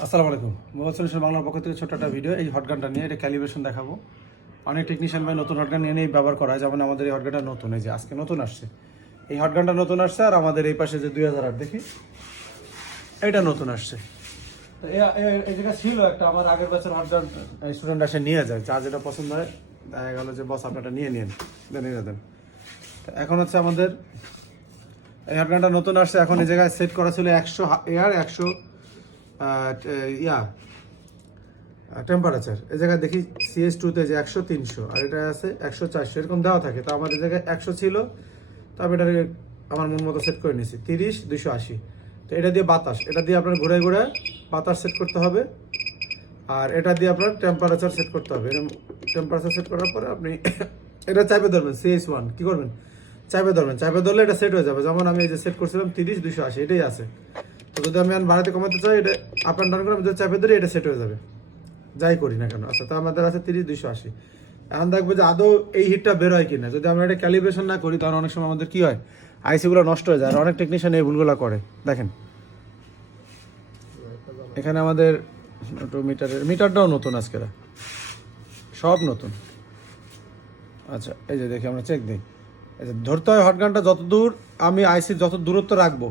আসসালামু আলাইকুম। Mobile solution বাংলার পক্ষ থেকে ছোট্ট একটা ভিডিও। এই হটগানটা নিয়ে এটা ক্যালিব্রেশন দেখাবো। অনেক টেকনিশিয়ান ভাই নতুন হটগান নিয়ে ব্যবহার করা হয়, যেমন আমাদের এই হটগানটা নতুন, এই যে আজকে নতুন আসছে। এই হটগানটা নতুন আসছে, আর আমাদের এই পাশে যে 2008 দেখি এটা নতুন আসছে। তো এই জায়গা ছিল একটা আমার আগের বছর হটগান, স্টুডেন্ট আসে নিয়ে যায়, যা যেটা পছন্দ হয় দেখা গেল যে বস আপনারটা নিয়ে নিন, দেন দেন। এখন হচ্ছে আমাদের এই হটগানটা নতুন আসছে। এখন এই জায়গায় সেট করা ছিল 100 এয়ার, 100 টেম্পারেচার। এই জায়গায় দেখি CS2-তে যে 100, 300, আর এটা আছে 100, 400 এরকম দেওয়া থাকে। তো আমার এই জায়গায় 100 ছিল, তো আমি এটা আমার মন মতো সেট করে নিয়েছি 30, 280। তো এটা দিয়ে বাতাস, এটা দিয়ে আপনার ঘুরে ঘুরে বাতাস সেট করতে হবে, আর এটা দিয়ে আপনার টেম্পারেচার সেট করতে হবে। এরকম টেম্পারেচার সেট করার পরে আপনি এটা চাপে ধরবেন, CS1 কি করবেন, চাপে ধরবেন, চাপে ধরলে এটা সেট হয়ে যাবে। যেমন আমি এই যে সেট করছিলাম 30, 280 এটাই আছে। তো যদি আমি বাড়াতে কমাতে চাই, এটা আপ অ্যান্ড ডাউন করে আমি যদি চাপে ধরি এটা সেট হয়ে যাবে, যাই করি না কেন। আচ্ছা, তো আমাদের আছে 30, 280। এখন দেখবো যে আদৌ এই হিটটা বের হয় কিনা। যদি আমরা এটা ক্যালিব্রেশন না করি, তাহলে অনেক সময় আমাদের কি হয়, আইসিগুলো নষ্ট হয়ে যায়। আর অনেক টেকনিশিয়ান এই ভুলগুলো করে। দেখেন এখানে আমাদের মিটারটাও নতুন, আজকেরা সব নতুন। আচ্ছা, এই যে দেখি আমরা চেক দিই। এই যে ধরতে হয় হটগানটা যত দূর আমি আইসির যত দূরত্ব রাখবো,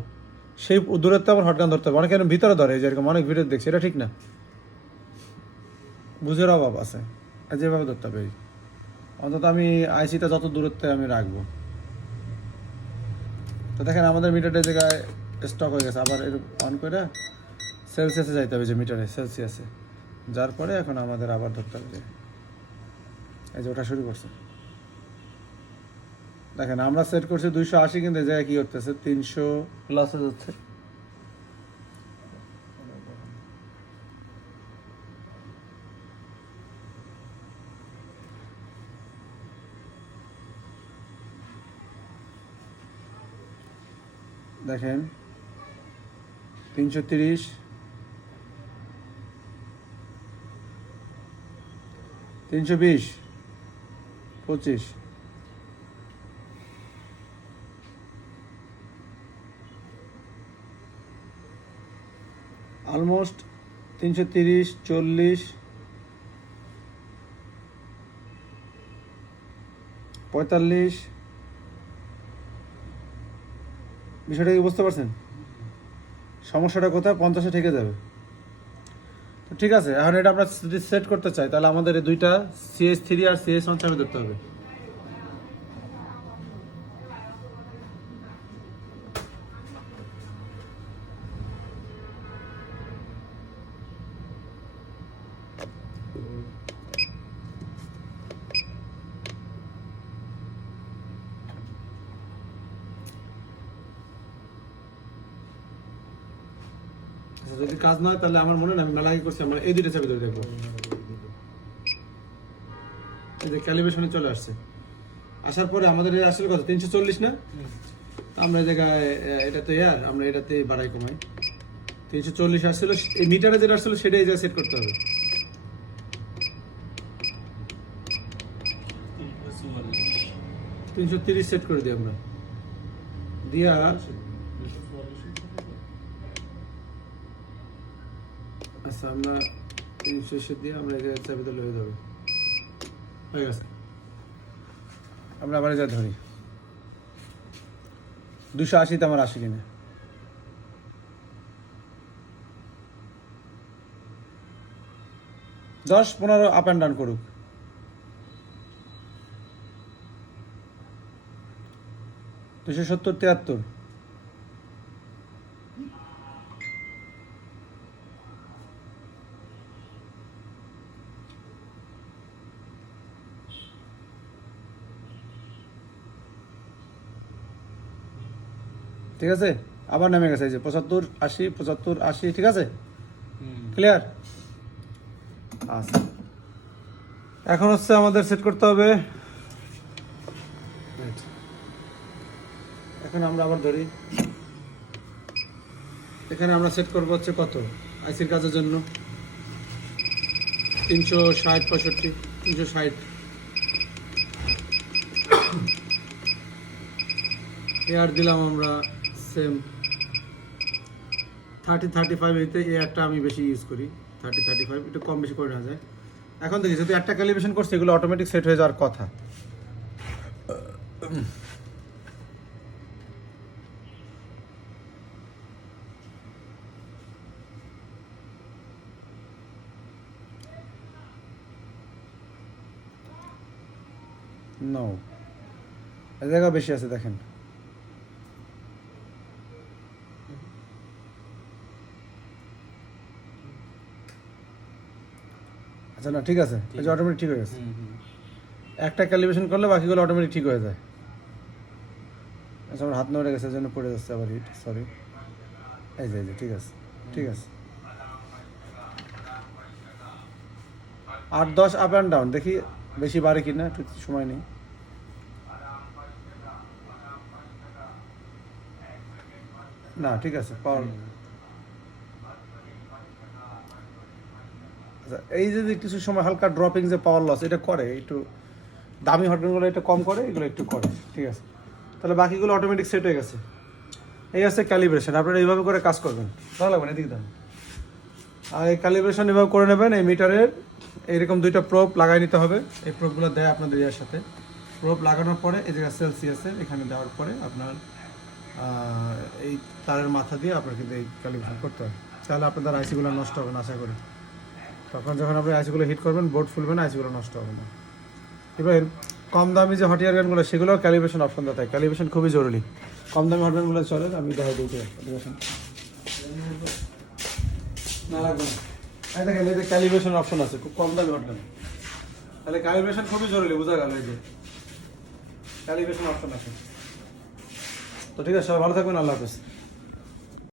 সেই দূরত্বে আমার হটগান ধরতে হবে। অনেকে ভিতরে ধরে, এই যে এরকম অনেক ভিডিও দেখছি, এটা ঠিক না, বুঝের অভাব আছে। যেভাবে ধরতে হবে, অন্তত আমি আইসিটা যত দূরত্বে আমি রাখবো। তো দেখেন আমাদের মিটারটা জায়গায় স্টক হয়ে গেছে। আবার এর অন করে সেলসিয়াসে যাইতে হবে, যে মিটারে সেলসিয়াসে যার পরে এখন আমাদের আবার ধরতে হবে। এই যে ওটা শুরু করছে, দেখেন আমরা সেট করছি 280, কিন্তু এই জায়গায় কি করতেছে 300 প্লাসে যাচ্ছে। দেখেন 330, 320, 25, অলমোস্ট 330, 40, 45। বিষয়টা কি বুঝতে পারছেন? সমস্যাটা কোথায়? 50-এ ঠেকে যাবে। তো ঠিক আছে, এখন এটা আমরা যদি সেট করতে চাই, তাহলে আমাদের এই দুইটা CS3 আর CS1 চাপে ধরতে হবে। যদি কাজ না হয়, তাহলে আমার মনে হয় আমি মেলা আগে করছি, আমরা এই দুইটা চাপে ধরে দেখবো। এই যে ক্যালিব্রেশনে চলে আসছে। আসার পরে আমাদের আসলে কত, 340 না? আমরা এই জায়গায় এটা তো এয়ার, আমরা এটাতে বাড়াই কমাই। 340 আসছিল, এই মিটারে যেটা আসছিল সেটা এই জায়গায় সেট করতে হবে। 330 সেট করে দিই আমরা, দিয়া আচ্ছা আমরা 300 দিয়ে আমরা এই জায়গায় চাপে দিলে হয়ে যাবে, হয়ে গেছে। আমরা আবার যা ধরি 280-তে আমার 80 কিনা, 10-15 আপ অ্যান্ড ডাউন করুক। দুশো 70, 73, ঠিক আছে। আবার নেমে গেছে, এই যে 75, 80, 75, 80, ঠিক আছে, ক্লিয়ার। আচ্ছা, এখন হচ্ছে আমাদের সেট করতে হবে। এখন আমরা আবার ধরি, এখানে আমরা সেট করবো হচ্ছে কত, আইসির কাজের জন্য 360, 65, 360। এয়ার দিলাম আমরা সেম 30-35 এতে এই একটা আমি বেশি ইউজ করি, 30-35 একটু কম বেশি করে নেওয়া যায়। এখন দেখি যদি একটা ক্যালিব্রেশন করছি এগুলো অটোমেটিক সেট হয়ে যাওয়ার কথা। নো, এই জায়গা বেশি আছে দেখেন। আচ্ছা না ঠিক আছে, এই যে অটোমেটিক ঠিক হয়ে গেছে। একটা ক্যালিব্রেশন করলে বাকিগুলো অটোমেটিক ঠিক হয়ে যায়। আচ্ছা আমার হাত নড়ে গেছে জন্য পড়ে যাচ্ছে আবার হিট, সরি। এই যে ঠিক আছে, ঠিক আছে। 8-10 আপ অ্যান্ড ডাউন দেখি বেশি বাড়ে কিনা, একটু সময় নেই। না ঠিক আছে, পাওয়ার। আচ্ছা এই যে কিছু সময় হালকা ড্রপিং যে পাওয়ার লস এটা করে, একটু দামি হটগানগুলো একটু কম করে, এগুলো একটু করে, ঠিক আছে। তাহলে বাকিগুলো অটোমেটিক সেট হয়ে গেছে। এই আছে ক্যালিব্রেশন, আপনারা এইভাবে করে কাজ করবেন, ভালো লাগবে না, এদিকে দাম। আর এই ক্যালিব্রেশন এভাবে করে নেবেন। এই মিটারের এইরকম দুইটা প্রোব লাগাই নিতে হবে। এই প্রোবগুলো দেয় আপনাদের এর সাথে। প্রোব লাগানোর পরে এই জায়গায় সেলসিয়াসের এখানে দেওয়ার পরে আপনার এই তারের মাথা দিয়ে আপনার কিন্তু এই ক্যালিব্রেশন করতে হবে। তাহলে আপনাদের আইসিগুলো নষ্ট হবে না আশা করি। তখন যখন আপনি আইসিগুলো হিট করবেন, বোর্ড ফুলবে না, আইসিগুলো নষ্ট হবে না। এবার কম দামি যে হট এয়ার গানগুলো সেগুলোও ক্যালিব্রেশন অপশন দেয়। ক্যালিব্রেশন খুবই জরুরি। কম দামি হট গানগুলো চলে, আমি দেখাই দিই ক্যালিব্রেশন। না লাগবে না, এই দেখেন এই যে ক্যালিব্রেশন অপশন আছে খুব কম দামি হট গান। তাহলে ক্যালিব্রেশন খুবই জরুরি, বোঝা গেল। এই যে ক্যালিব্রেশন অপশন আছে। তো ঠিক আছে, সবাই ভালো থাকবেন, আল্লাহ হাফেজ।